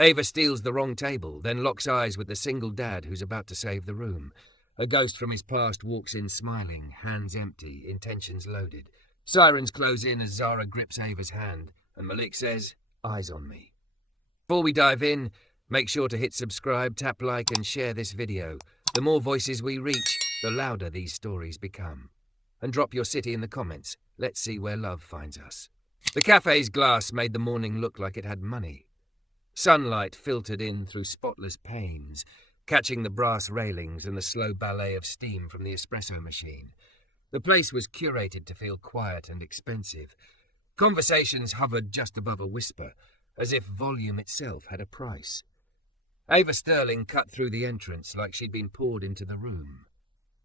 Ava steals the wrong table, then locks eyes with the single dad who's about to save the room. A ghost from his past walks in smiling, hands empty, intentions loaded. Sirens close in as Zara grips Ava's hand, and Malik says, "Eyes on me." Before we dive in, make sure to hit subscribe, tap like, and share this video. The more voices we reach, the louder these stories become. And drop your city in the comments. Let's see where love finds us. The cafe's glass made the morning look like it had money. Sunlight filtered in through spotless panes, catching the brass railings and the slow ballet of steam from the espresso machine. The place was curated to feel quiet and expensive. Conversations hovered just above a whisper, as if volume itself had a price. Ava Sterling cut through the entrance like she'd been poured into the room.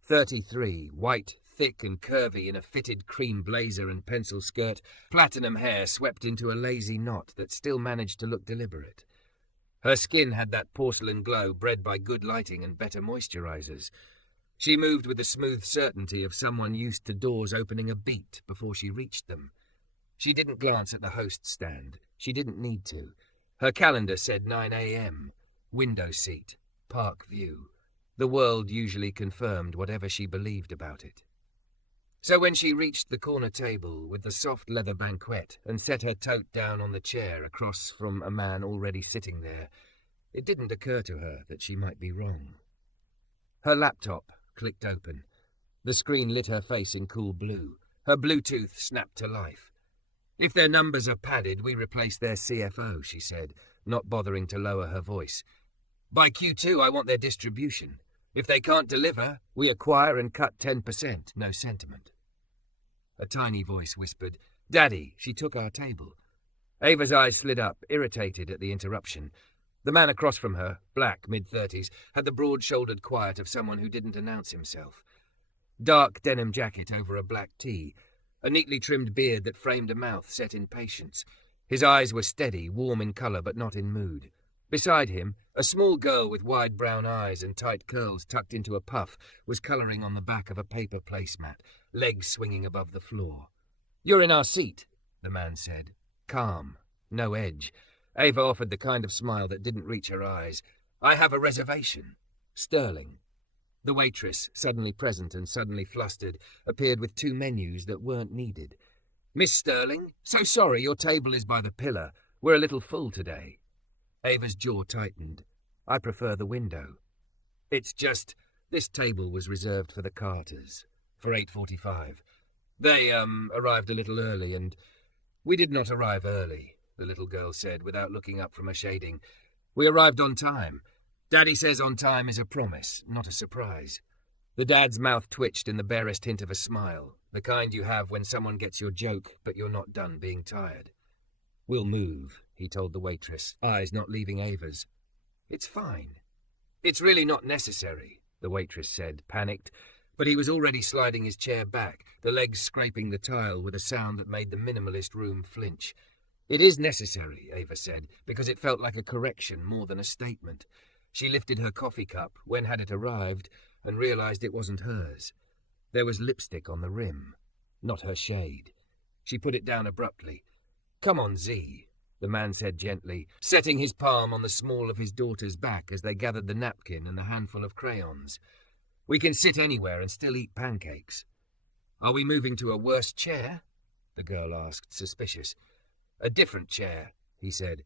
33, white, thick and curvy in a fitted cream blazer and pencil skirt, platinum hair swept into a lazy knot that still managed to look deliberate. Her skin had that porcelain glow bred by good lighting and better moisturizers. She moved with the smooth certainty of someone used to doors opening a beat before she reached them. She didn't glance at the host stand. She didn't need to. Her calendar said 9 a.m., window seat, park view. The world usually confirmed whatever she believed about it. So when she reached the corner table with the soft leather banquette and set her tote down on the chair across from a man already sitting there, it didn't occur to her that she might be wrong. Her laptop clicked open. The screen lit her face in cool blue. Her Bluetooth snapped to life. "If their numbers are padded, we replace their CFO," she said, not bothering to lower her voice. "By Q2, I want their distribution. If they can't deliver, we acquire and cut 10%, no sentiment." A tiny voice whispered, "Daddy, she took our table." Ava's eyes slid up, irritated at the interruption. The man across from her, black, mid-30s, had the broad-shouldered quiet of someone who didn't announce himself. Dark denim jacket over a black tee, a neatly trimmed beard that framed a mouth set in patience. His eyes were steady, warm in colour but not in mood. Beside him, a small girl with wide brown eyes and tight curls tucked into a puff was colouring on the back of a paper placemat, legs swinging above the floor. "You're in our seat," the man said. Calm, no edge. Ava offered the kind of smile that didn't reach her eyes. "I have a reservation. Sterling." The waitress, suddenly present and suddenly flustered, appeared with 2 menus that weren't needed. "Miss Sterling? So sorry, your table is by the pillar. We're a little full today." Ava's jaw tightened. "I prefer the window." "It's just, this table was reserved for the Carters, for 8:45. They, arrived a little early, and—" "We did not arrive early," the little girl said, without looking up from her shading. "We arrived on time. Daddy says on time is a promise, not a surprise." The dad's mouth twitched in the barest hint of a smile, the kind you have when someone gets your joke, but you're not done being tired. "We'll move," he told the waitress, eyes not leaving Ava's. "It's fine." "It's really not necessary," the waitress said, panicked, but he was already sliding his chair back, the legs scraping the tile with a sound that made the minimalist room flinch. "It is necessary," Ava said, because it felt like a correction more than a statement. She lifted her coffee cup, when had it arrived, and realized it wasn't hers. There was lipstick on the rim, not her shade. She put it down abruptly. "Come on, Z," the man said gently, setting his palm on the small of his daughter's back as they gathered the napkin and the handful of crayons. "We can sit anywhere and still eat pancakes." "Are we moving to a worse chair?" the girl asked, suspicious. "A different chair," he said.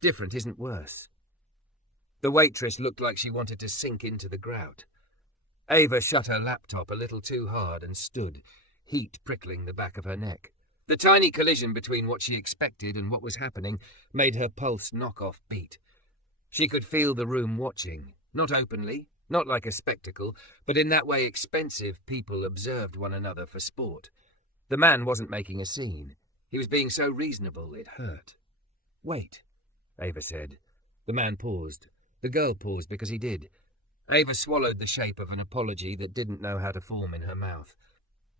"Different isn't worse." The waitress looked like she wanted to sink into the grout. Ava shut her laptop a little too hard and stood, heat prickling the back of her neck. The tiny collision between what she expected and what was happening made her pulse knock off beat. She could feel the room watching, not openly, not like a spectacle, but in that way expensive people observed one another for sport. The man wasn't making a scene. He was being so reasonable it hurt. "Wait," Ava said. The man paused. The girl paused because he did. Ava swallowed the shape of an apology that didn't know how to form in her mouth.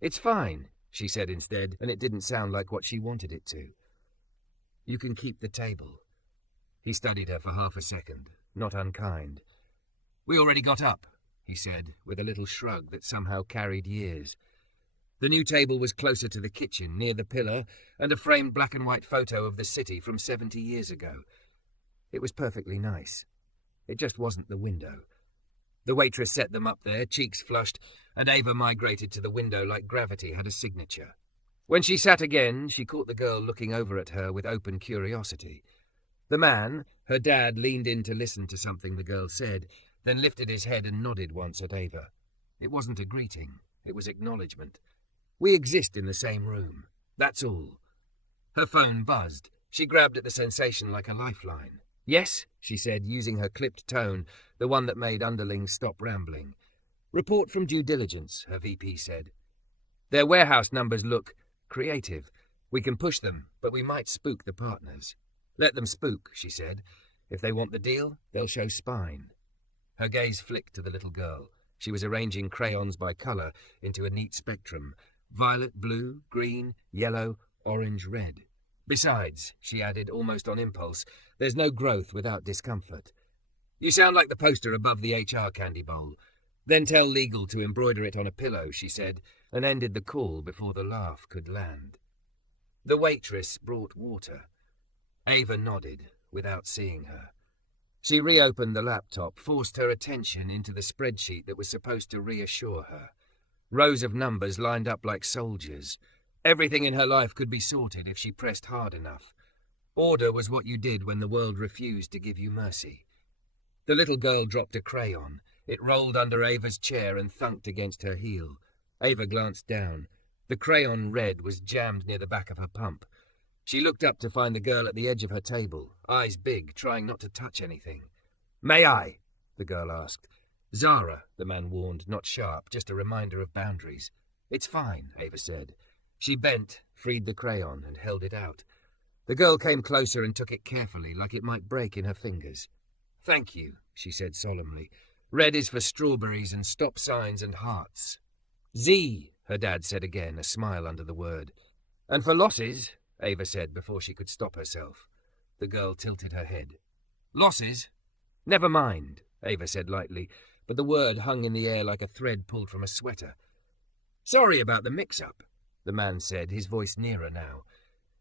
"It's fine," she said instead, and it didn't sound like what she wanted it to. "You can keep the table." He studied her for half a second, not unkind. "We already got up," he said, with a little shrug that somehow carried years. The new table was closer to the kitchen, near the pillar, and a framed black-and-white photo of the city from 70 years ago. It was perfectly nice. It just wasn't the window. The waitress set them up there, cheeks flushed, and Ava migrated to the window like gravity had a signature. When she sat again, she caught the girl looking over at her with open curiosity. The man, her dad, leaned in to listen to something the girl said, then lifted his head and nodded once at Ava. It wasn't a greeting, it was acknowledgement. We exist in the same room. That's all. Her phone buzzed. She grabbed at the sensation like a lifeline. Yes, she said, using her clipped tone, the one that made underlings stop rambling. Report from due diligence, her VP said. Their warehouse numbers look creative. We can push them, but we might spook the partners. Let them spook, she said. If they want the deal, they'll show spine. Her gaze flicked to the little girl. She was arranging crayons by colour into a neat spectrum. Violet, blue, green, yellow, orange, red. Besides, she added, almost on impulse, there's no growth without discomfort. You sound like the poster above the HR candy bowl. Then tell legal to embroider it on a pillow, she said, and ended the call before the laugh could land. The waitress brought water. Ava nodded, without seeing her. She reopened the laptop, forced her attention into the spreadsheet that was supposed to reassure her. Rows of numbers lined up like soldiers. Everything in her life could be sorted if she pressed hard enough. Order was what you did when the world refused to give you mercy. The little girl dropped a crayon. It rolled under Ava's chair and thunked against her heel. Ava glanced down. The crayon red was jammed near the back of her pump. She looked up to find the girl at the edge of her table, eyes big, trying not to touch anything. May I? The girl asked. Zara, the man warned, not sharp, just a reminder of boundaries. It's fine, Ava said. She bent, freed the crayon, and held it out. The girl came closer and took it carefully, like it might break in her fingers. Thank you, she said solemnly. Red is for strawberries and stop signs and hearts. Z, her dad said again, a smile under the word. And for losses, Ava said before she could stop herself. The girl tilted her head. Losses? Never mind, Ava said lightly, but the word hung in the air like a thread pulled from a sweater. Sorry about the mix-up, the man said, his voice nearer now.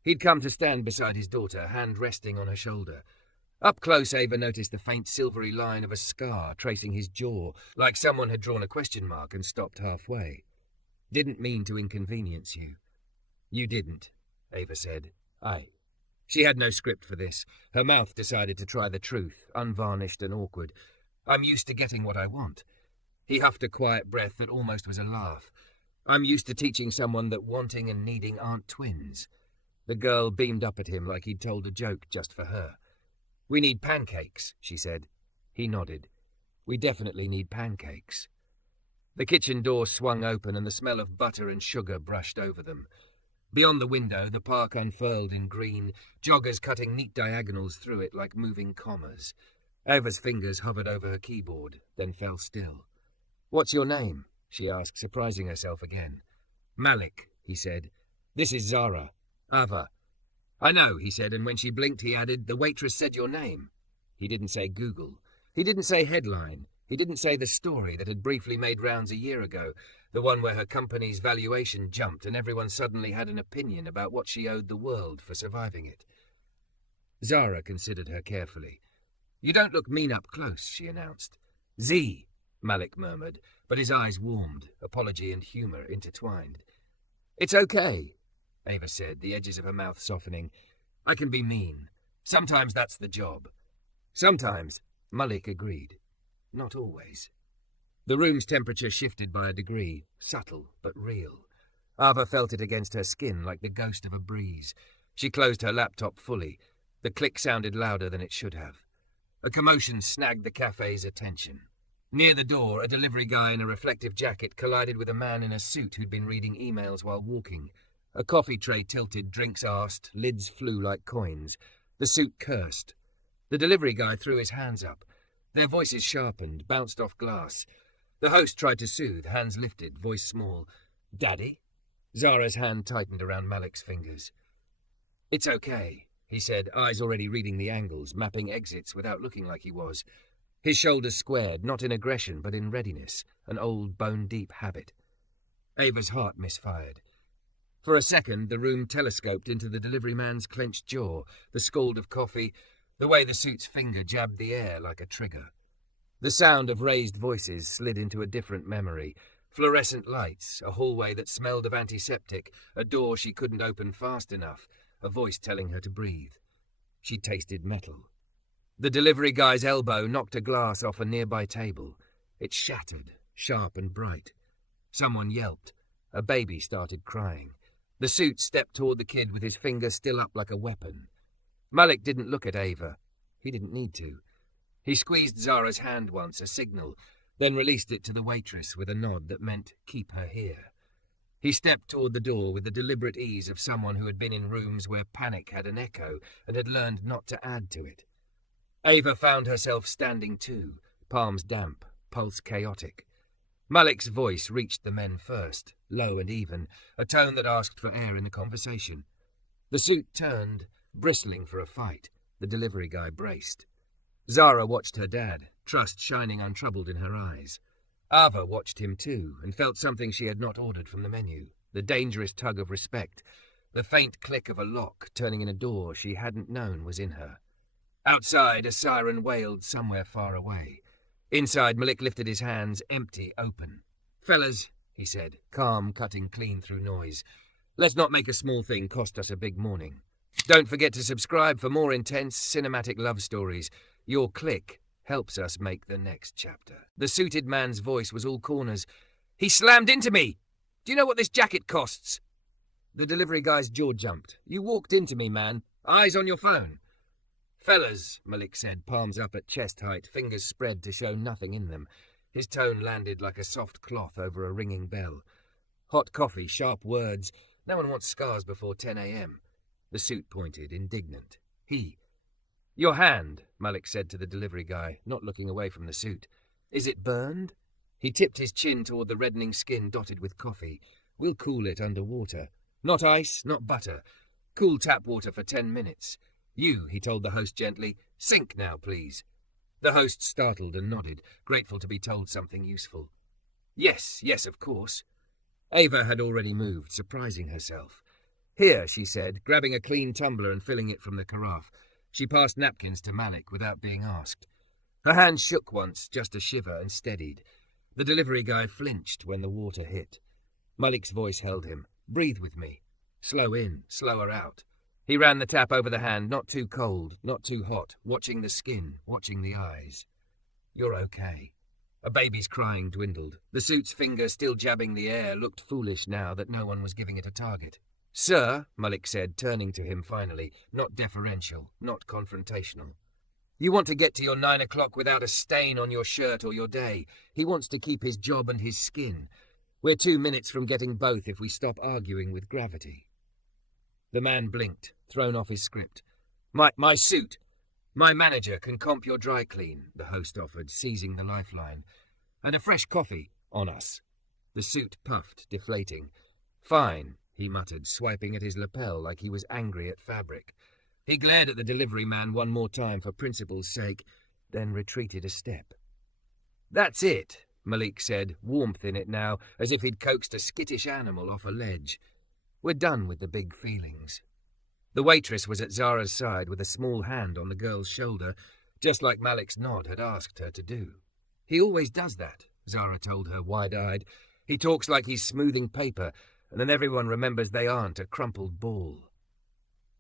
He'd come to stand beside his daughter, hand resting on her shoulder. Up close, Ava noticed the faint silvery line of a scar tracing his jaw, like someone had drawn a question mark and stopped halfway. Didn't mean to inconvenience you. You didn't, Ava said. She had no script for this. Her mouth decided to try the truth, unvarnished and awkward. I'm used to getting what I want. He huffed a quiet breath that almost was a laugh. I'm used to teaching someone that wanting and needing aren't twins. The girl beamed up at him like he'd told a joke just for her. We need pancakes, she said. He nodded. We definitely need pancakes. The kitchen door swung open and the smell of butter and sugar brushed over them. Beyond the window, the park unfurled in green, joggers cutting neat diagonals through it like moving commas. Ava's fingers hovered over her keyboard, then fell still. What's your name? She asked, surprising herself again. Malik, he said. This is Zara. Ava. I know, he said, and when she blinked he added, the waitress said your name. He didn't say Google. He didn't say headline. He didn't say the story that had briefly made rounds a year ago, the one where her company's valuation jumped and everyone suddenly had an opinion about what she owed the world for surviving it. Zara considered her carefully. You don't look mean up close, she announced. Z, Malik murmured, but his eyes warmed, apology and humour intertwined. It's okay, Ava said, the edges of her mouth softening. I can be mean. Sometimes that's the job. Sometimes, Malik agreed. Not always. The room's temperature shifted by a degree, subtle but real. Ava felt it against her skin like the ghost of a breeze. She closed her laptop fully. The click sounded louder than it should have. A commotion snagged the cafe's attention. Near the door, a delivery guy in a reflective jacket collided with a man in a suit who'd been reading emails while walking. A coffee tray tilted, drinks asked, lids flew like coins. The suit cursed. The delivery guy threw his hands up. Their voices sharpened, bounced off glass. The host tried to soothe, hands lifted, voice small. Daddy? Zara's hand tightened around Malik's fingers. It's okay, he said, eyes already reading the angles, mapping exits without looking like he was. His shoulders squared, not in aggression, but in readiness, an old bone-deep habit. Ava's heart misfired. For a second, the room telescoped into the delivery man's clenched jaw, the scald of coffee, the way the suit's finger jabbed the air like a trigger. The sound of raised voices slid into a different memory. Fluorescent lights, a hallway that smelled of antiseptic, a door she couldn't open fast enough, a voice telling her to breathe. She tasted metal. The delivery guy's elbow knocked a glass off a nearby table. It shattered, sharp and bright. Someone yelped. A baby started crying. The suit stepped toward the kid with his finger still up like a weapon. Malik didn't look at Ava. He didn't need to. He squeezed Zara's hand once, a signal, then released it to the waitress with a nod that meant, keep her here. He stepped toward the door with the deliberate ease of someone who had been in rooms where panic had an echo and had learned not to add to it. Ava found herself standing too, palms damp, pulse chaotic. Malik's voice reached the men first, low and even, a tone that asked for air in the conversation. The suit turned, bristling for a fight. The delivery guy braced. Zara watched her dad, trust shining untroubled in her eyes. Ava watched him too, and felt something she had not ordered from the menu, the dangerous tug of respect, the faint click of a lock turning in a door she hadn't known was in her. Outside, a siren wailed somewhere far away. Inside, Malik lifted his hands, empty, open. "Fellas," he said, calm, cutting clean through noise, "let's not make a small thing cost us a big morning. Don't forget to subscribe for more intense cinematic love stories. Your click helps us make the next chapter." The suited man's voice was all corners. "He slammed into me! Do you know what this jacket costs?" The delivery guy's jaw jumped. "You walked into me, man. Eyes on your phone." "Fellas," Malik said, palms up at chest height, fingers spread to show nothing in them. His tone landed like a soft cloth over a ringing bell. Hot coffee, sharp words. No one wants scars before 10 a.m. The suit pointed, indignant. "Your hand," Malik said to the delivery guy, not looking away from the suit. "Is it burned?" He tipped his chin toward the reddening skin dotted with coffee. "We'll cool it under water. Not ice, not butter. Cool tap water for 10 minutes. You," he told the host gently, "sink now, please." The host startled and nodded, grateful to be told something useful. Yes, of course." Ava had already moved, surprising herself. "Here," she said, grabbing a clean tumbler and filling it from the carafe. She passed napkins to Malik without being asked. Her hand shook once, just a shiver, and steadied. The delivery guy flinched when the water hit. Malik's voice held him. "Breathe with me. Slow in, slower out." He ran the tap over the hand, not too cold, not too hot, watching the skin, watching the eyes. "You're okay." A baby's crying dwindled. The suit's finger, still jabbing the air, looked foolish now that no one was giving it a target. "Sir," Malik said, turning to him finally, not deferential, not confrontational. "You want to get to your 9 o'clock without a stain on your shirt or your day. He wants to keep his job and his skin. We're 2 minutes from getting both if we stop arguing with gravity." The man blinked, thrown off his script. My suit. My manager can comp your dry clean," the host offered, seizing the lifeline. "And a fresh coffee on us." The suit puffed, deflating. "Fine," he muttered, swiping at his lapel like he was angry at fabric. He glared at the delivery man one more time for principle's sake, then retreated a step. "That's it," Malik said, warmth in it now, as if he'd coaxed a skittish animal off a ledge. "We're done with the big feelings." The waitress was at Zara's side with a small hand on the girl's shoulder, just like Malik's nod had asked her to do. "He always does that," Zara told her, wide-eyed. "He talks like he's smoothing paper, and then everyone remembers they aren't a crumpled ball."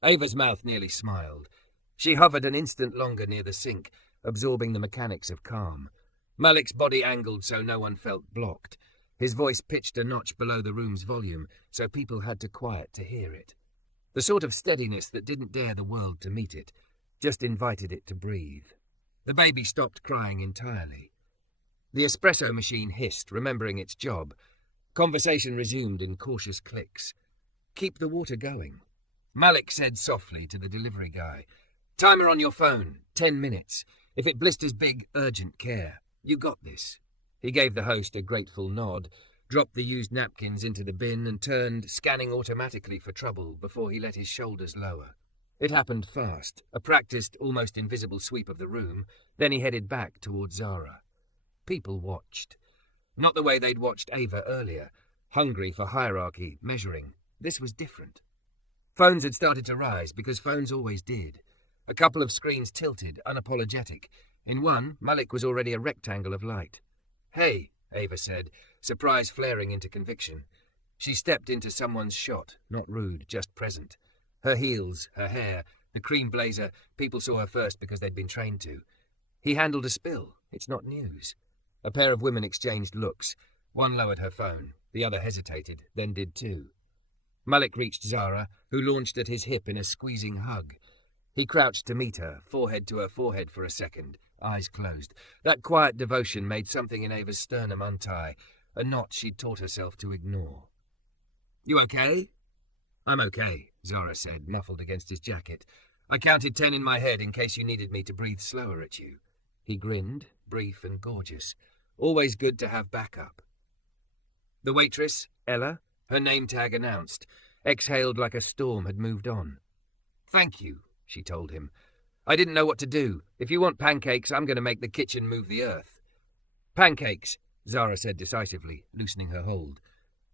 Ava's mouth nearly smiled. She hovered an instant longer near the sink, absorbing the mechanics of calm. Malik's body angled so no one felt blocked. His voice pitched a notch below the room's volume, so people had to quiet to hear it. The sort of steadiness that didn't dare the world to meet it, just invited it to breathe. The baby stopped crying entirely. The espresso machine hissed, remembering its job. Conversation resumed in cautious clicks. "Keep the water going." Malik said softly to the delivery guy, "Timer on your phone, 10 minutes. If it blisters big, urgent care. You got this." He gave the host a grateful nod, dropped the used napkins into the bin and turned, scanning automatically for trouble before he let his shoulders lower. It happened fast, a practiced, almost invisible sweep of the room, then he headed back toward Zara. People watched. Not the way they'd watched Ava earlier, hungry for hierarchy, measuring. This was different. Phones had started to rise, because phones always did. A couple of screens tilted, unapologetic. In one, Malik was already a rectangle of light. "Hey," Ava said, surprise flaring into conviction. She stepped into someone's shot, not rude, just present. Her heels, her hair, the cream blazer, people saw her first because they'd been trained to. He handled a spill. It's not news. A pair of women exchanged looks. One lowered her phone. The other hesitated, then did too. Malik reached Zara, who launched at his hip in a squeezing hug. He crouched to meet her, forehead to her forehead for a second, eyes closed. That quiet devotion made something in Ava's sternum untie, a knot she'd taught herself to ignore. "You okay?" "I'm okay," Zara said, muffled against his jacket. "I counted 10 in my head in case you needed me to breathe slower at you." He grinned, brief and gorgeous. Always good to have backup. The waitress, Ella, her name tag announced, exhaled like a storm had moved on. "Thank you," she told him. "I didn't know what to do. If you want pancakes, I'm going to make the kitchen move the earth." "Pancakes," Zara said decisively, loosening her hold.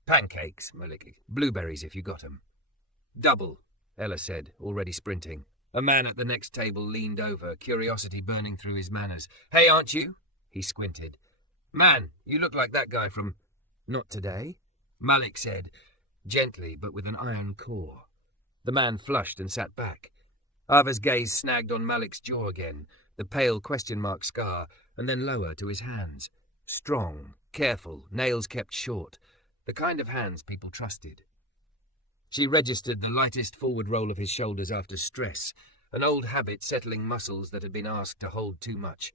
"Pancakes," Malik. "Blueberries if you got 'em." "Double," Ella said, already sprinting. A man at the next table leaned over, curiosity burning through his manners. "Hey, aren't you?" He squinted. "Man, you look like that guy from—" "Not today," Malik said, gently but with an iron core. The man flushed and sat back. Ava's gaze snagged on Malik's jaw again, the pale question mark scar, and then lower to his hands. Strong, careful, nails kept short, the kind of hands people trusted. She registered the lightest forward roll of his shoulders after stress, an old habit settling muscles that had been asked to hold too much.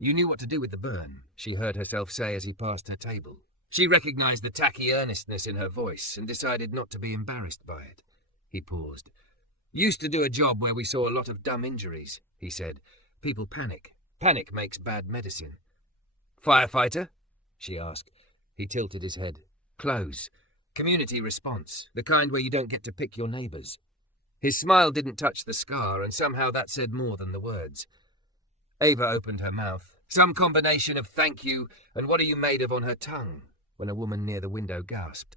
"You knew what to do with the burn," she heard herself say as he passed her table. She recognized the tacky earnestness in her voice and decided not to be embarrassed by it. He paused. "Used to do a job where we saw a lot of dumb injuries," he said. "People panic. Panic makes bad medicine." "Firefighter?" she asked. He tilted his head. "Close. Community response, the kind where you don't get to pick your neighbors." His smile didn't touch the scar, and somehow that said more than the words. Ava opened her mouth, some combination of "thank you" and "what are you made of" on her tongue, when a woman near the window gasped.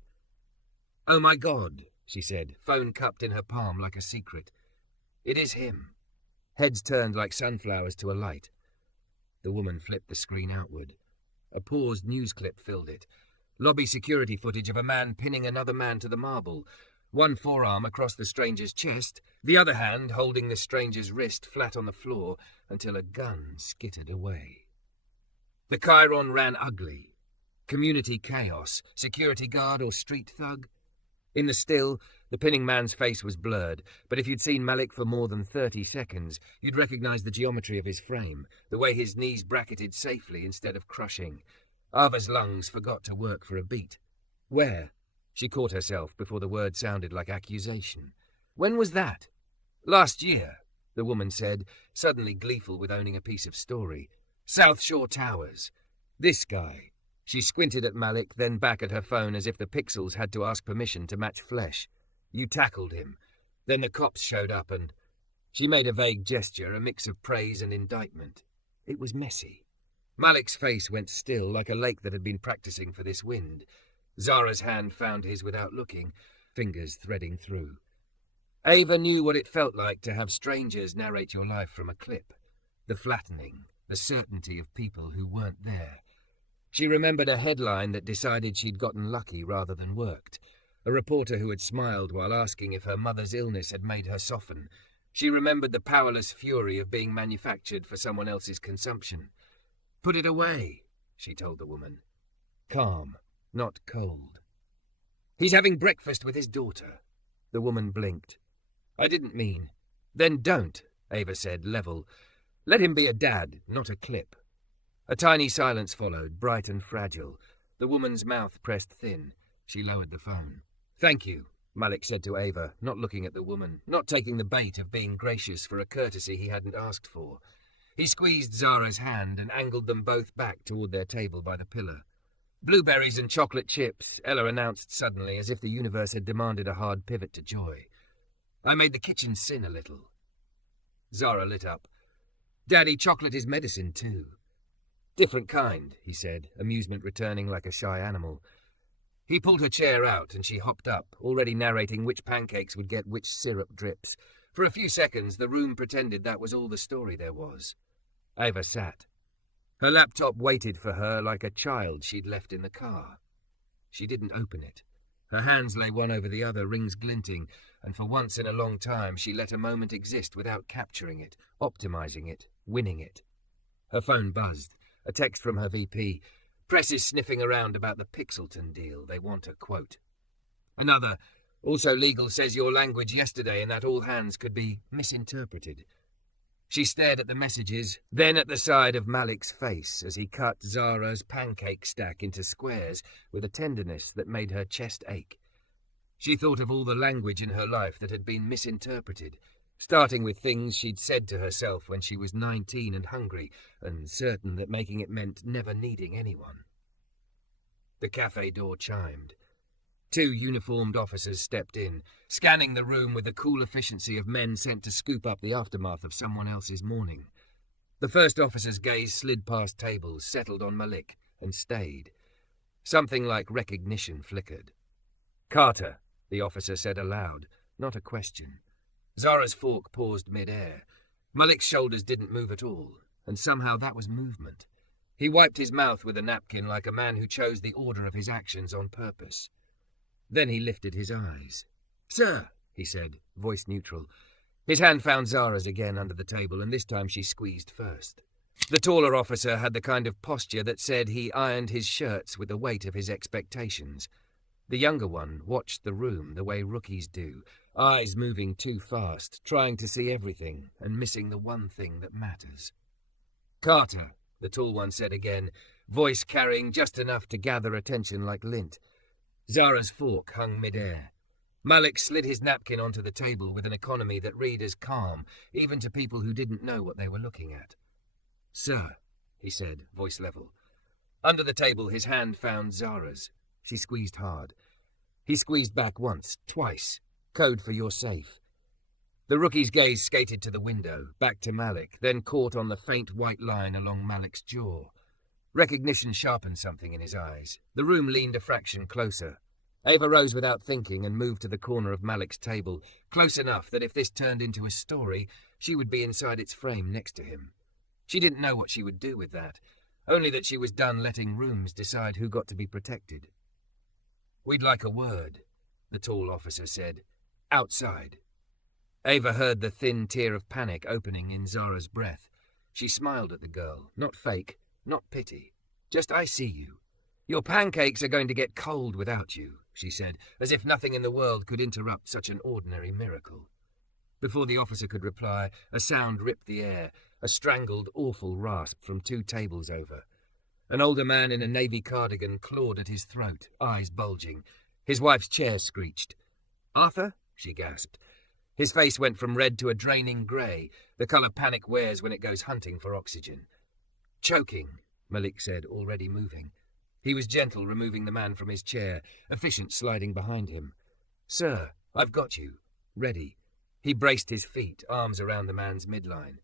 "Oh my God," she said, phone cupped in her palm like a secret. "It is him." Heads turned like sunflowers to a light. The woman flipped the screen outward. A paused news clip filled it. Lobby security footage of a man pinning another man to the marble, one forearm across the stranger's chest, the other hand holding the stranger's wrist flat on the floor until a gun skittered away. The chyron ran ugly. Community chaos, security guard or street thug? In the still, the pinning man's face was blurred, but if you'd seen Malik for more than 30 seconds, you'd recognize the geometry of his frame, the way his knees bracketed safely instead of crushing. Ava's lungs forgot to work for a beat. "Where?" She caught herself before the word sounded like accusation. "When was that?" "Last year," the woman said, suddenly gleeful with owning a piece of story. "South Shore Towers. This guy." She squinted at Malik, then back at her phone as if the pixels had to ask permission to match flesh. "You tackled him. Then the cops showed up and—" She made a vague gesture, a mix of praise and indictment. It was messy. Malik's face went still, like a lake that had been practicing for this wind. Zara's hand found his without looking, fingers threading through. Ava knew what it felt like to have strangers narrate your life from a clip. The flattening, the certainty of people who weren't there. She remembered a headline that decided she'd gotten lucky rather than worked. A reporter who had smiled while asking if her mother's illness had made her soften. She remembered the powerless fury of being manufactured for someone else's consumption. "Put it away," she told the woman. Calm, not cold. "He's having breakfast with his daughter." The woman blinked. "I didn't mean—" "Then don't," Ava said, level. "Let him be a dad, not a clip." A tiny silence followed, bright and fragile. The woman's mouth pressed thin. She lowered the phone. "Thank you," Malik said to Ava, not looking at the woman, not taking the bait of being gracious for a courtesy he hadn't asked for. He squeezed Zara's hand and angled them both back toward their table by the pillar. "Blueberries and chocolate chips," Ella announced suddenly, as if the universe had demanded a hard pivot to joy. "I made the kitchen sin a little." Zara lit up. "Daddy, chocolate is medicine, too." "Different kind," he said, amusement returning like a shy animal. He pulled her chair out and she hopped up, already narrating which pancakes would get which syrup drips, For a few seconds, the room pretended that was all the story there was. Ava sat. Her laptop waited for her like a child she'd left in the car. She didn't open it. Her hands lay one over the other, rings glinting, and for once in a long time she let a moment exist without capturing it, optimizing it, winning it. Her phone buzzed. A text from her VP. Press is sniffing around about the Pixelton deal. They want a quote. Another. Also legal says your language yesterday and that all hands could be misinterpreted. She stared at the messages, then at the side of Malik's face as he cut Zara's pancake stack into squares with a tenderness that made her chest ache. She thought of all the language in her life that had been misinterpreted, starting with things she'd said to herself when she was 19 and hungry, and certain that making it meant never needing anyone. The cafe door chimed. 2 uniformed officers stepped in, scanning the room with the cool efficiency of men sent to scoop up the aftermath of someone else's morning. The first officer's gaze slid past tables, settled on Malik, and stayed. Something like recognition flickered. Carter, the officer said aloud, not a question. Zara's fork paused mid-air. Malik's shoulders didn't move at all, and somehow that was movement. He wiped his mouth with a napkin like a man who chose the order of his actions on purpose. Then he lifted his eyes. "Sir," he said, voice neutral. His hand found Zara's again under the table, and this time she squeezed first. The taller officer had the kind of posture that said he ironed his shirts with the weight of his expectations. The younger one watched the room the way rookies do, eyes moving too fast, trying to see everything and missing the one thing that matters. "Carter," the tall one said again, voice carrying just enough to gather attention like lint. Zara's fork hung mid-air. Malik slid his napkin onto the table with an economy that read as calm, even to people who didn't know what they were looking at. "Sir," he said, voice level. Under the table, his hand found Zara's. She squeezed hard. He squeezed back once, twice. Code for your safe. The rookie's gaze skated to the window, back to Malik, then caught on the faint white line along Malik's jaw. Recognition sharpened something in his eyes. The room leaned a fraction closer. Ava rose without thinking and moved to the corner of Malik's table, close enough that if this turned into a story, she would be inside its frame next to him. She didn't know what she would do with that, only that she was done letting rooms decide who got to be protected. "We'd like a word," the tall officer said. "Outside." Ava heard the thin tear of panic opening in Zara's breath. She smiled at the girl, not fake, not pity. "Just I see you. Your pancakes are going to get cold without you," she said, as if nothing in the world could interrupt such an ordinary miracle. Before the officer could reply, a sound ripped the air, a strangled, awful rasp from 2 tables over. An older man in a navy cardigan clawed at his throat, eyes bulging. His wife's chair screeched. "Arthur?" she gasped. His face went from red to a draining grey, the colour panic wears when it goes hunting for oxygen. "Choking," Malik said, already moving. He was gentle, removing the man from his chair, efficient sliding behind him. "Sir, I've got you. Ready." He braced his feet, arms around the man's midline.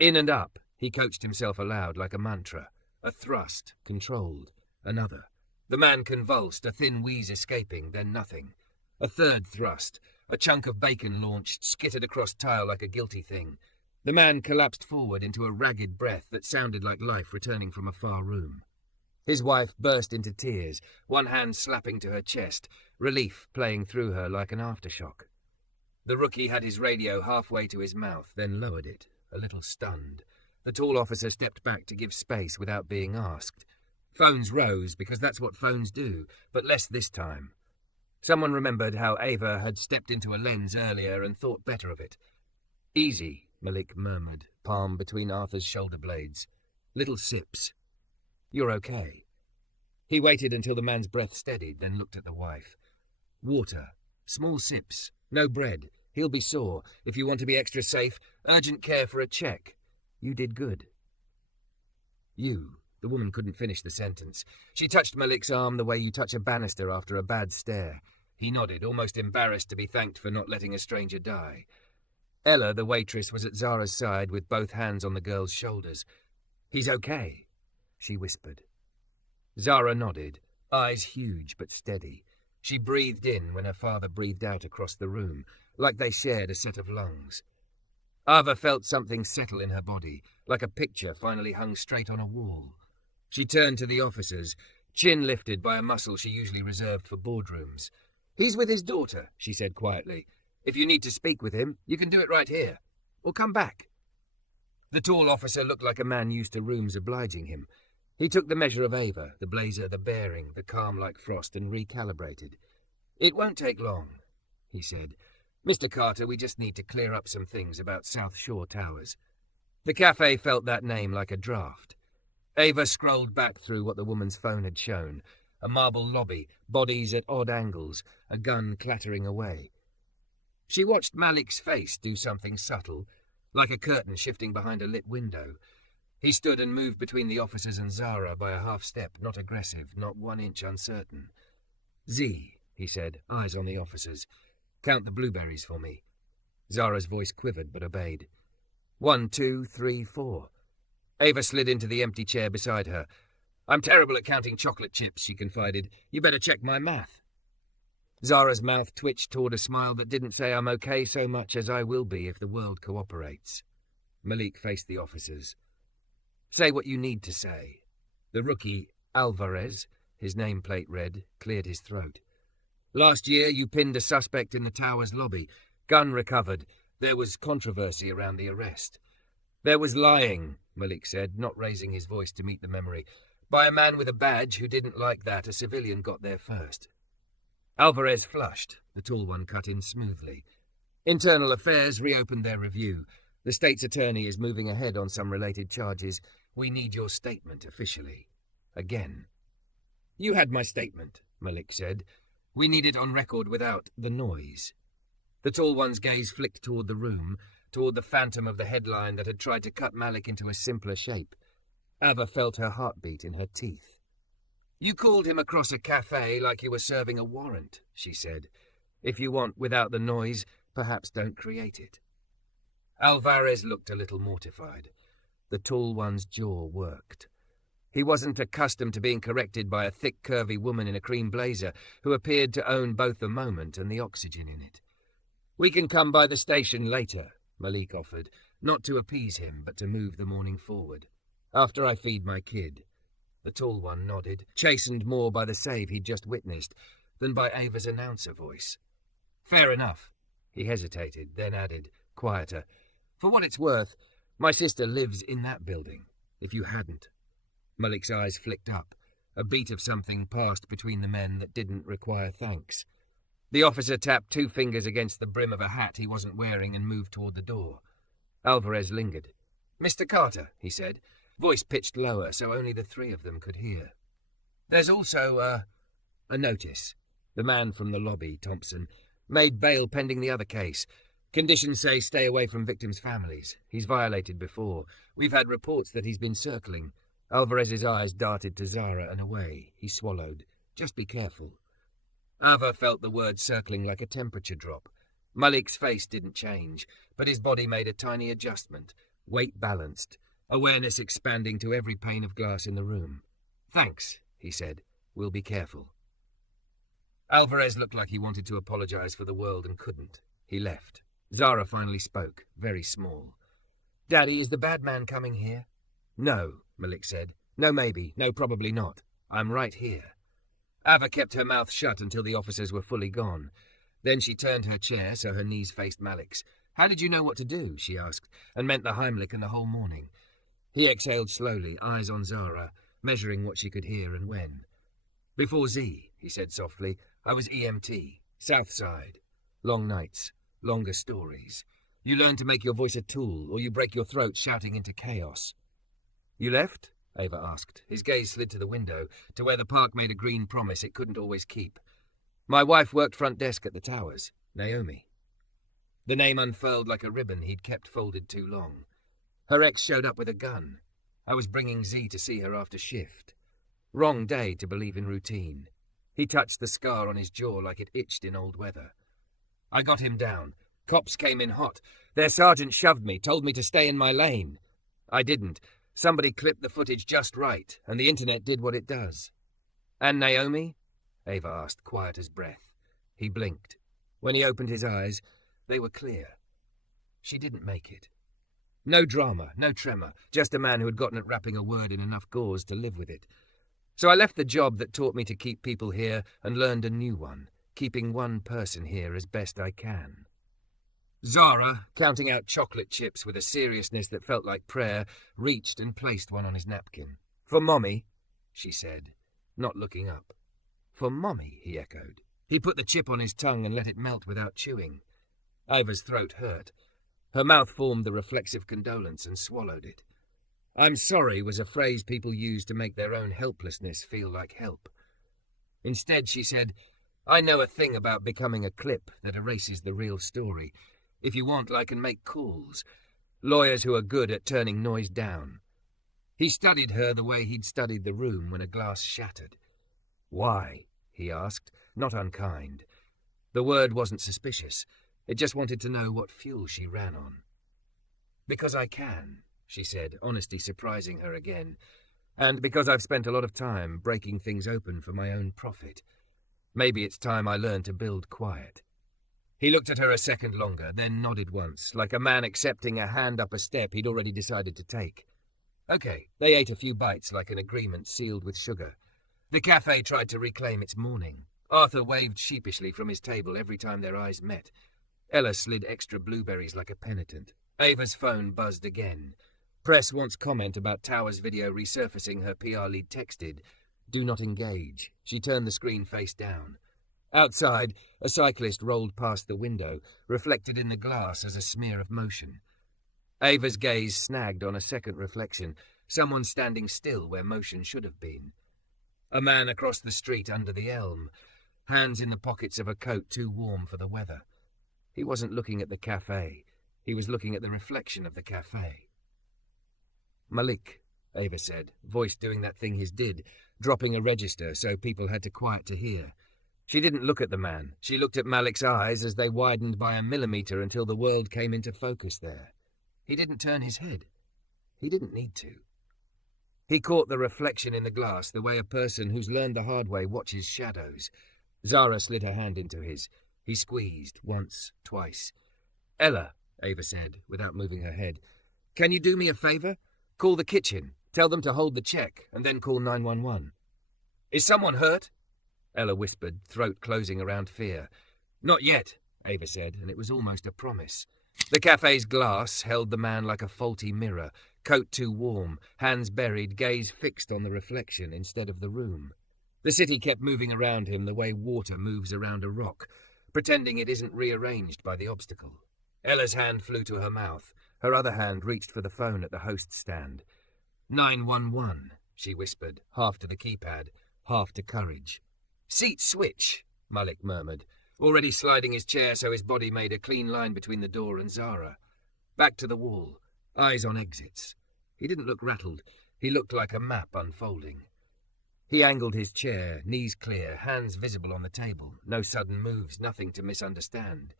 "In and up," he coached himself aloud like a mantra. A thrust, controlled. Another. The man convulsed, a thin wheeze escaping, then nothing. A third thrust. A chunk of bacon launched, skittered across tile like a guilty thing. The man collapsed forward into a ragged breath that sounded like life returning from a far room. His wife burst into tears, one hand slapping to her chest, relief playing through her like an aftershock. The rookie had his radio halfway to his mouth, then lowered it, a little stunned. The tall officer stepped back to give space without being asked. Phones rose, because that's what phones do, but less this time. Someone remembered how Ava had stepped into a lens earlier and thought better of it. "Easy," Malik murmured, palm between Arthur's shoulder blades. "Little sips. You're okay." He waited until the man's breath steadied, then looked at the wife. "Water. Small sips. No bread. He'll be sore. If you want to be extra safe, urgent care for a check. You did good." "You." The woman couldn't finish the sentence. She touched Malik's arm the way you touch a banister after a bad stare. He nodded, almost embarrassed to be thanked for not letting a stranger die. Ella, the waitress, was at Zara's side with both hands on the girl's shoulders. "He's okay," she whispered. Zara nodded, eyes huge but steady. She breathed in when her father breathed out across the room, like they shared a set of lungs. Ava felt something settle in her body, like a picture finally hung straight on a wall. She turned to the officers, chin lifted by a muscle she usually reserved for boardrooms. "He's with his daughter," she said quietly. "If you need to speak with him, you can do it right here. Or come back." The tall officer looked like a man used to rooms obliging him. He took the measure of Ava, the blazer, the bearing, the calm like frost, and recalibrated. "It won't take long," he said. "Mr. Carter, we just need to clear up some things about South Shore Towers." The cafe felt that name like a draft. Ava scrolled back through what the woman's phone had shown. A marble lobby, bodies at odd angles, a gun clattering away. She watched Malik's face do something subtle, like a curtain shifting behind a lit window. He stood and moved between the officers and Zara by a half step, not aggressive, not 1 inch uncertain. "Z," he said, eyes on the officers. "Count the blueberries for me." Zara's voice quivered but obeyed. 1, 2, 3, 4. Ava slid into the empty chair beside her. "I'm terrible at counting chocolate chips," she confided. "You better check my math." Zara's mouth twitched toward a smile that didn't say I'm okay so much as I will be if the world cooperates. Malik faced the officers. "Say what you need to say." The rookie, Alvarez, his nameplate read, cleared his throat. "Last year you pinned a suspect in the tower's lobby. Gun recovered. There was controversy around the arrest." "There was lying," Malik said, not raising his voice to meet the memory. "By a man with a badge who didn't like that a civilian got there first." Alvarez flushed. The tall one cut in smoothly. "Internal Affairs reopened their review. The state's attorney is moving ahead on some related charges. We need your statement officially. Again." "You had my statement," Malik said. "We need it on record without the noise." The tall one's gaze flicked toward the room, toward the phantom of the headline that had tried to cut Malik into a simpler shape. Ava felt her heartbeat in her teeth. "You called him across a café like you were serving a warrant," she said. "If you want without the noise, perhaps don't create it." Alvarez looked a little mortified. The tall one's jaw worked. He wasn't accustomed to being corrected by a thick, curvy woman in a cream blazer who appeared to own both the moment and the oxygen in it. "We can come by the station later," Malik offered, not to appease him, but to move the morning forward. "After I feed my kid." The tall one nodded, chastened more by the save he'd just witnessed than by Ava's announcer voice. "Fair enough." He hesitated, then added, quieter, "For what it's worth, my sister lives in that building, if you hadn't." Malik's eyes flicked up. A beat of something passed between the men that didn't require thanks. The officer tapped 2 fingers against the brim of a hat he wasn't wearing and moved toward the door. Alvarez lingered. "Mr. Carter," he said, voice pitched lower so only the 3 of them could hear. "There's also a notice." The man from the lobby, Thompson, made bail pending the other case. "Conditions say stay away from victims' families. He's violated before. We've had reports that he's been circling." Alvarez's eyes darted to Zara and away. He swallowed. "Just be careful." Ava felt the word circling like a temperature drop. Malik's face didn't change, but his body made a tiny adjustment, weight balanced, awareness expanding to every pane of glass in the room. "Thanks," he said. "We'll be careful." Alvarez looked like he wanted to apologize for the world and couldn't. He left. Zara finally spoke, very small. "Daddy, is the bad man coming here?" "No," Malik said. "No, maybe. No, probably not. I'm right here." Ava kept her mouth shut until the officers were fully gone. Then she turned her chair so her knees faced Malik's. "How did you know what to do?" she asked, and meant the Heimlich and the whole morning. He exhaled slowly, eyes on Zara, measuring what she could hear and when. "Before Z," he said softly, "I was EMT, South Side. Long nights, longer stories. You learn to make your voice a tool, or you break your throat shouting into chaos." "You left?" Ava asked. His gaze slid to the window, to where the park made a green promise it couldn't always keep. "My wife worked front desk at the towers. Naomi." The name unfurled like a ribbon he'd kept folded too long. "Her ex showed up with a gun. I was bringing Z to see her after shift. Wrong day to believe in routine." He touched the scar on his jaw like it itched in old weather. "I got him down. Cops came in hot. Their sergeant shoved me, told me to stay in my lane. I didn't. Somebody clipped the footage just right, and the internet did what it does." "And Naomi?" Ava asked, quiet as breath. He blinked. When he opened his eyes, They were clear. She didn't make it. No drama, no tremor, just a man who had gotten at wrapping a word in enough gauze to live with it. So I left the job that taught me to keep people here and learned a new one, keeping one person here as best I can. Zara, counting out chocolate chips with a seriousness that felt like prayer, reached and placed one on his napkin. "For Mommy," she said, not looking up. "For Mommy," he echoed. He put the chip on his tongue and let it melt without chewing. Ava's throat hurt. Her mouth formed the reflexive condolence and swallowed it. "I'm sorry" was a phrase people used to make their own helplessness feel like help. Instead, she said, "I know a thing about becoming a clip that erases the real story. If you want, I can make calls. Lawyers who are good at turning noise down." He studied her the way he'd studied the room when a glass shattered. "Why?" he asked, not unkind. The word wasn't suspicious. It just wanted to know what fuel she ran on. "Because I can," she said, honesty surprising her again. "And because I've spent a lot of time breaking things open for my own profit. Maybe it's time I learned to build quiet." He looked at her a second longer, then nodded once, like a man accepting a hand up a step he'd already decided to take. Okay, they ate a few bites like an agreement sealed with sugar. The café tried to reclaim its morning. Arthur waved sheepishly from his table every time their eyes met. Ella slid extra blueberries like a penitent. Ava's phone buzzed again. Press wants comment about Tower's video resurfacing, her PR lead texted. "Do not engage." She turned the screen face down. Outside, a cyclist rolled past the window, reflected in the glass as a smear of motion. Ava's gaze snagged on a second reflection, someone standing still where motion should have been. A man across the street under the elm, hands in the pockets of a coat too warm for the weather. He wasn't looking at the café. He was looking at the reflection of the café. "Malik," Ava said, voice doing that thing his did, dropping a register so people had to quiet to hear. She didn't look at the man. She looked at Malik's eyes as they widened by a millimeter until the world came into focus there. He didn't turn his head. He didn't need to. He caught the reflection in the glass the way a person who's learned the hard way watches shadows. Zara slid her hand into his. He squeezed, once, twice. "Ella," Ava said, without moving her head, "can you do me a favor? Call the kitchen. Tell them to hold the check, and then call 911. "Is someone hurt?" Ella whispered, throat closing around fear. "Not yet," Ava said, and it was almost a promise. The cafe's glass held the man like a faulty mirror, coat too warm, hands buried, gaze fixed on the reflection instead of the room. The city kept moving around him the way water moves around a rock, pretending it isn't rearranged by the obstacle. Ella's hand flew to her mouth. Her other hand reached for the phone at the host's stand. 911, she whispered, half to the keypad, half to courage. "Seat switch," Malik murmured, already sliding his chair so his body made a clean line between the door and Zara. Back to the wall, eyes on exits. He didn't look rattled. He looked like a map unfolding. He angled his chair, knees clear, hands visible on the table. No sudden moves, nothing to misunderstand.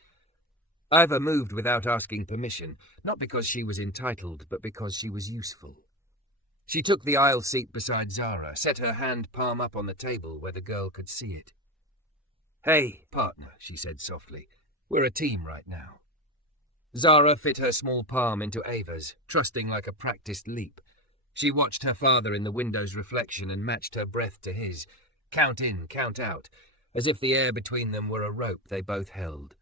Ava moved without asking permission, not because she was entitled, but because she was useful. She took the aisle seat beside Zara, set her hand palm up on the table where the girl could see it. "Hey, partner," she said softly. "We're a team right now." Zara fit her small palm into Ava's, trusting like a practiced leap. She watched her father in the window's reflection and matched her breath to his, count in, count out, as if the air between them were a rope they both held.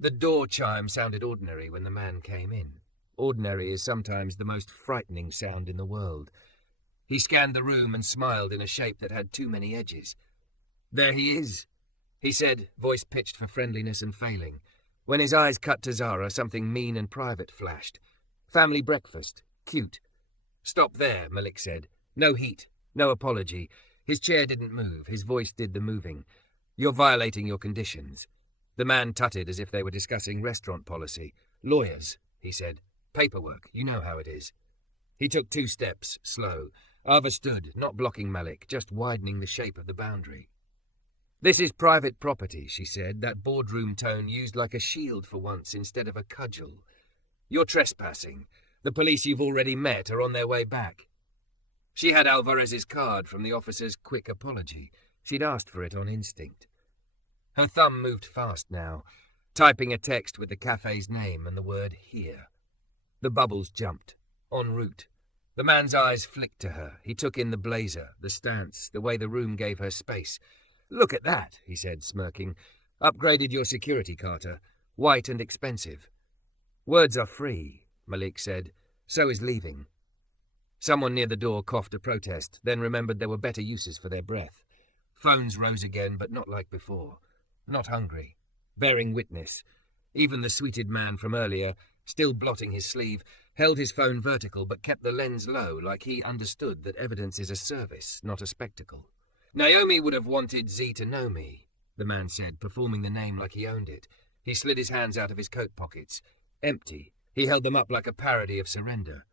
The door chime sounded ordinary when the man came in. Ordinary is sometimes the most frightening sound in the world. He scanned the room and smiled in a shape that had too many edges. "There he is," he said, voice pitched for friendliness and failing. When his eyes cut to Zara, something mean and private flashed. "Family breakfast. Cute." "Stop there," Malik said. "No heat. No apology." His chair didn't move. His voice did the moving. "You're violating your conditions." The man tutted as if they were discussing restaurant policy. "Lawyers," he said. "Paperwork. You know how it is." He took 2 steps, slow. Ava stood, not blocking Malik, just widening the shape of the boundary. "This is private property," she said, that boardroom tone used like a shield for once instead of a cudgel. "You're trespassing. The police you've already met are on their way back." She had Alvarez's card from the officer's quick apology. She'd asked for it on instinct. Her thumb moved fast now. typing a text with the cafe's name and the word here. The bubbles jumped. En route. The man's eyes flicked to her. He took in the blazer, the stance, the way the room gave her space. "Look at that," he said, smirking. "Upgraded your security, Carter. White and expensive." "Words are free," Malik said. "So is leaving." Someone near the door coughed a protest, then remembered there were better uses for their breath. Phones rose again, but not like before. Not hungry. Bearing witness. Even the sweeted man from earlier, still blotting his sleeve, held his phone vertical but kept the lens low, like he understood that evidence is a service, not a spectacle. "Naomi would have wanted Z to know me," the man said, performing the name like he owned it. He slid his hands out of his coat pockets. Empty. He held them up like a parody of surrender.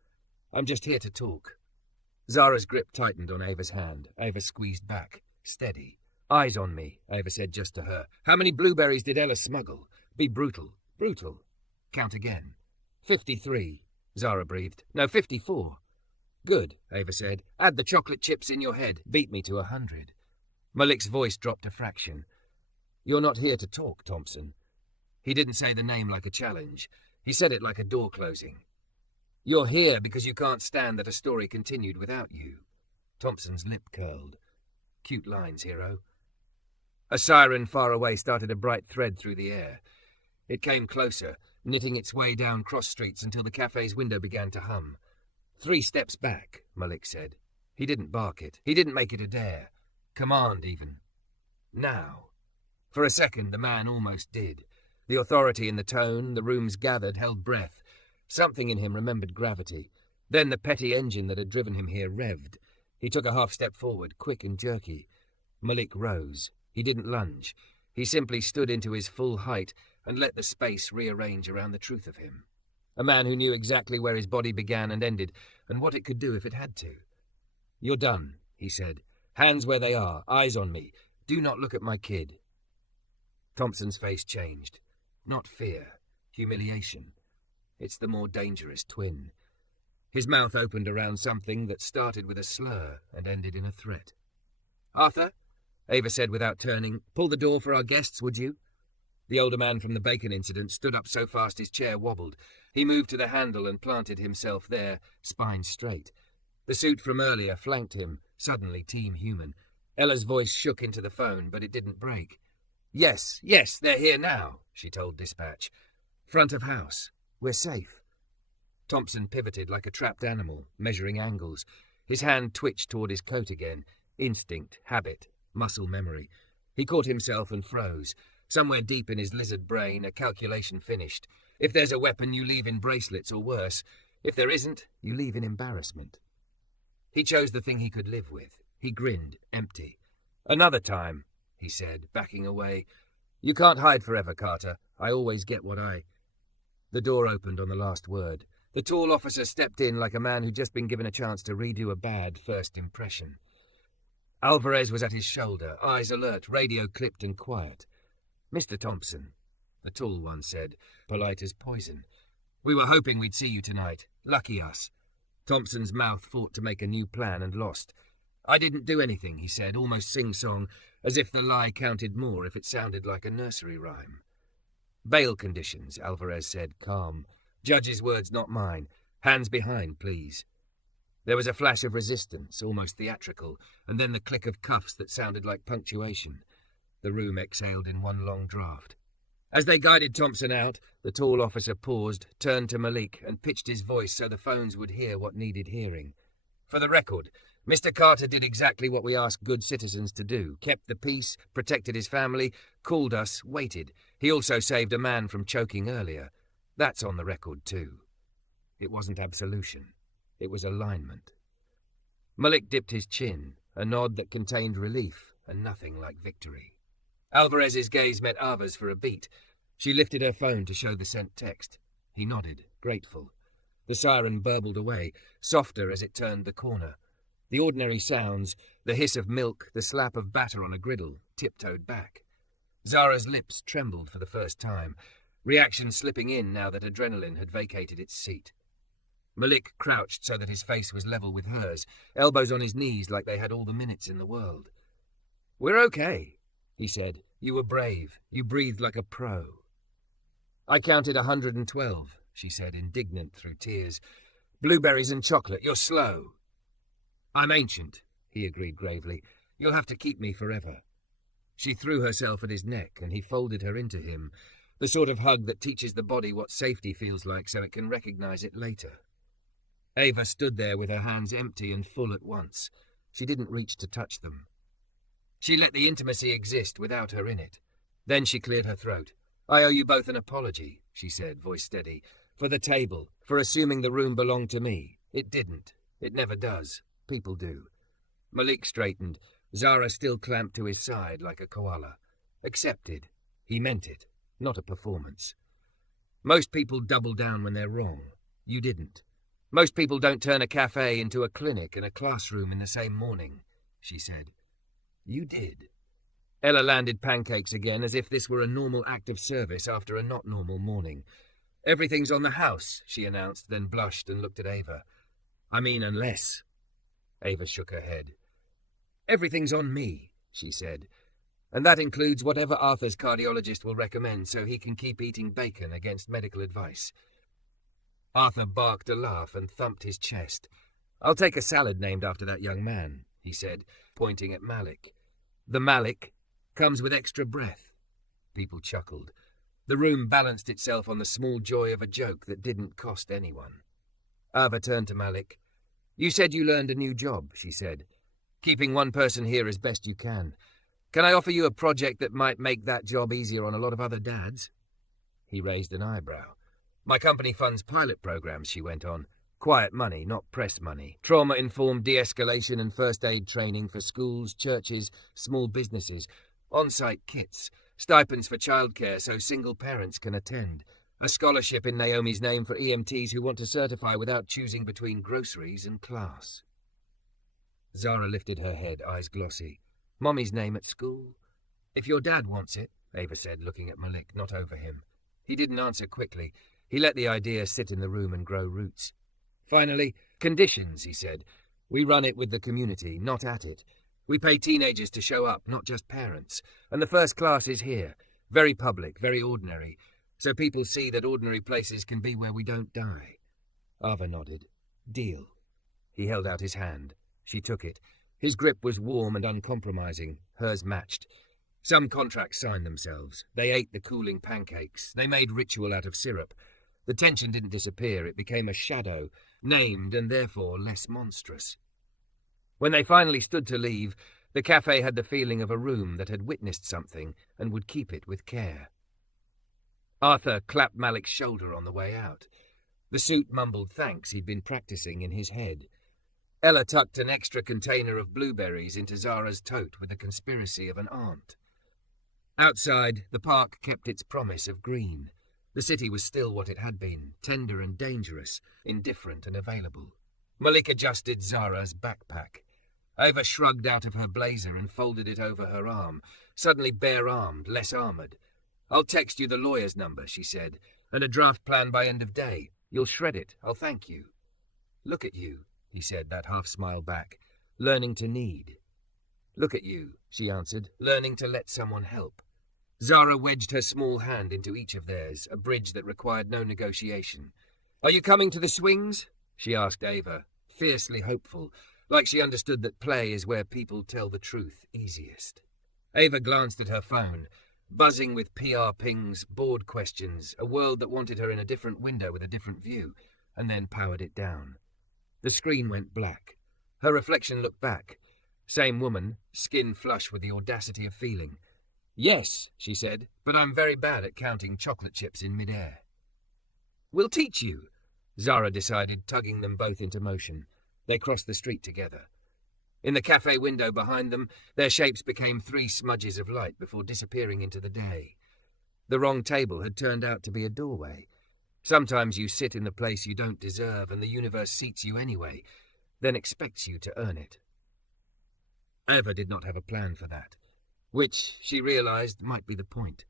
"I'm just here to talk." Zara's grip tightened on Ava's hand. Ava squeezed back. Steady. "Eyes on me," Ava said just to her. "How many blueberries did Ella smuggle? Be brutal." "Brutal." "Count again." 53, Zara breathed. "No, 54. "Good," Ava said. "Add the chocolate chips in your head. Beat me to 100. Malik's voice dropped a fraction. "You're not here to talk, Thompson." He didn't say the name like a challenge. He said it like a door closing. "You're here because you can't stand that a story continued without you." Thompson's lip curled. "Cute lines, hero." A siren far away started a bright thread through the air. It came closer, knitting its way down cross streets until the cafe's window began to hum. 3 steps back, Malik said. He didn't bark it. He didn't make it a dare. Command, even. Now. For a second, the man almost did. The authority in the tone, the rooms gathered, held breath. Something in him remembered gravity. Then the petty engine that had driven him here revved. He took a half step forward, quick and jerky. Malik rose. He didn't lunge. He simply stood into his full height and let the space rearrange around the truth of him. A man who knew exactly where his body began and ended, and what it could do if it had to. "You're done," he said. "Hands where they are, eyes on me. Do not look at my kid." Thompson's face changed. Not fear, humiliation. It's the more dangerous twin. His mouth opened around something that started with a slur and ended in a threat. "Arthur," Ava said without turning, "pull the door for our guests, would you?" The older man from the bacon incident stood up so fast his chair wobbled. He moved to the handle and planted himself there, spine straight. The suit from earlier flanked him, suddenly team human. Ella's voice shook into the phone, but it didn't break. Yes, they're here now," she told dispatch. "Front of house. We're safe." Thompson pivoted like a trapped animal, measuring angles. His hand twitched toward his coat again. Instinct, habit, muscle memory. He caught himself and froze. Somewhere deep in his lizard brain, a calculation finished. If there's a weapon, you leave in bracelets or worse. If there isn't, you leave in embarrassment. He chose the thing he could live with. He grinned, empty. "Another time," he said, backing away. "You can't hide forever, Carter. I always get what I—" The door opened on the last word. The tall officer stepped in like a man who'd just been given a chance to redo a bad first impression. Alvarez was at his shoulder, eyes alert, radio clipped and quiet. "Mr. Thompson," the tall one said, polite as poison. "We were hoping we'd see you tonight. Lucky us." Thompson's mouth fought to make a new plan and lost. "I didn't do anything," he said, almost sing-song, as if the lie counted more if it sounded like a nursery rhyme. "Bail conditions," Alvarez said, calm. "Judge's words, not mine. Hands behind, please." There was a flash of resistance, almost theatrical, and then the click of cuffs that sounded like punctuation. The room exhaled in one long draft. As they guided Thompson out, the tall officer paused, turned to Malik, and pitched his voice so the phones would hear what needed hearing. "For the record, Mr. Carter did exactly what we asked good citizens to do. Kept the peace, protected his family, called us, waited. He also saved a man from choking earlier. That's on the record, too." It wasn't absolution. It was alignment. Malik dipped his chin, a nod that contained relief and nothing like victory. Alvarez's gaze met Ava's for a beat. She lifted her phone to show the sent text. He nodded, grateful. The siren burbled away, softer as it turned the corner. The ordinary sounds, the hiss of milk, the slap of batter on a griddle, tiptoed back. Zara's lips trembled for the first time, reaction slipping in now that adrenaline had vacated its seat. Malik crouched so that his face was level with hers, elbows on his knees like they had all the minutes in the world. "We're okay," he said. "You were brave. You breathed like a pro." I counted 112, she said, indignant through tears. Blueberries and chocolate, you're slow. I'm ancient, he agreed gravely. You'll have to keep me forever. She threw herself at his neck, and he folded her into him, the sort of hug that teaches the body what safety feels like so it can recognize it later. Ava stood there with her hands empty and full at once. She didn't reach to touch them. She let the intimacy exist without her in it. Then she cleared her throat. I owe you both an apology, she said, voice steady, for the table, for assuming the room belonged to me. It didn't. It never does. People do. Malik straightened, Zara still clamped to his side like a koala. Accepted. He meant it, not a performance. Most people double down when they're wrong. You didn't. Most people don't turn a café into a clinic and a classroom in the same morning, she said. You did. Ella landed pancakes again as if this were a normal act of service after a not normal morning. Everything's on the house, she announced, then blushed and looked at Ava. I mean, unless. Ava shook her head. Everything's on me, she said, and that includes whatever Arthur's cardiologist will recommend so he can keep eating bacon against medical advice. Arthur barked a laugh and thumped his chest. I'll take a salad named after that young man, he said, pointing at Malik. The Malik comes with extra breath. People chuckled. The room balanced itself on the small joy of a joke that didn't cost anyone. Ava turned to Malik. You said you learned a new job, she said. Keeping one person here as best you can. Can I offer you a project that might make that job easier on a lot of other dads? He raised an eyebrow. My company funds pilot programs, she went on. Quiet money, not press money. Trauma-informed de-escalation and first aid training for schools, churches, small businesses. On-site kits. Stipends for childcare so single parents can attend. A scholarship in Naomi's name for EMTs who want to certify without choosing between groceries and class. Zara lifted her head, eyes glossy. Mommy's name at school? If your dad wants it, Ava said, looking at Malik, not over him. He didn't answer quickly. He let the idea sit in the room and grow roots. Finally, conditions, he said. We run it with the community, not at it. We pay teenagers to show up, not just parents. And the first class is here. Very public, very ordinary. So people see that ordinary places can be where we don't die. Ava nodded. Deal. He held out his hand. She took it. His grip was warm and uncompromising. Hers matched. Some contracts signed themselves. They ate the cooling pancakes. They made ritual out of syrup. The tension didn't disappear. It became a shadow, named and therefore less monstrous. When they finally stood to leave, the cafe had the feeling of a room that had witnessed something and would keep it with care. Arthur clapped Malik's shoulder on the way out. The suit mumbled thanks he'd been practicing in his head. Ella tucked an extra container of blueberries into Zara's tote with the conspiracy of an aunt. Outside, the park kept its promise of green. The city was still what it had been, tender and dangerous, indifferent and available. Malik adjusted Zara's backpack. Ava shrugged out of her blazer and folded it over her arm, suddenly bare-armed, less armoured. I'll text you the lawyer's number, she said, and a draft plan by end of day. You'll shred it. I'll thank you. Look at you, he said, that half-smile back, learning to need. Look at you, she answered, learning to let someone help. Zara wedged her small hand into each of theirs, a bridge that required no negotiation. Are you coming to the swings? She asked Ava, fiercely hopeful, like she understood that play is where people tell the truth easiest. Ava glanced at her phone, buzzing with PR pings, board questions, a world that wanted her in a different window with a different view, and then powered it down. The screen went black. Her reflection looked back. Same woman, skin flush with the audacity of feeling. Yes, she said, but I'm very bad at counting chocolate chips in midair. We'll teach you, Zara decided, tugging them both into motion. They crossed the street together. In the cafe window behind them, their shapes became 3 smudges of light before disappearing into the day. The wrong table had turned out to be a doorway. Sometimes you sit in the place you don't deserve and the universe seats you anyway, then expects you to earn it. Ava did not have a plan for that, which, she realized, might be the point.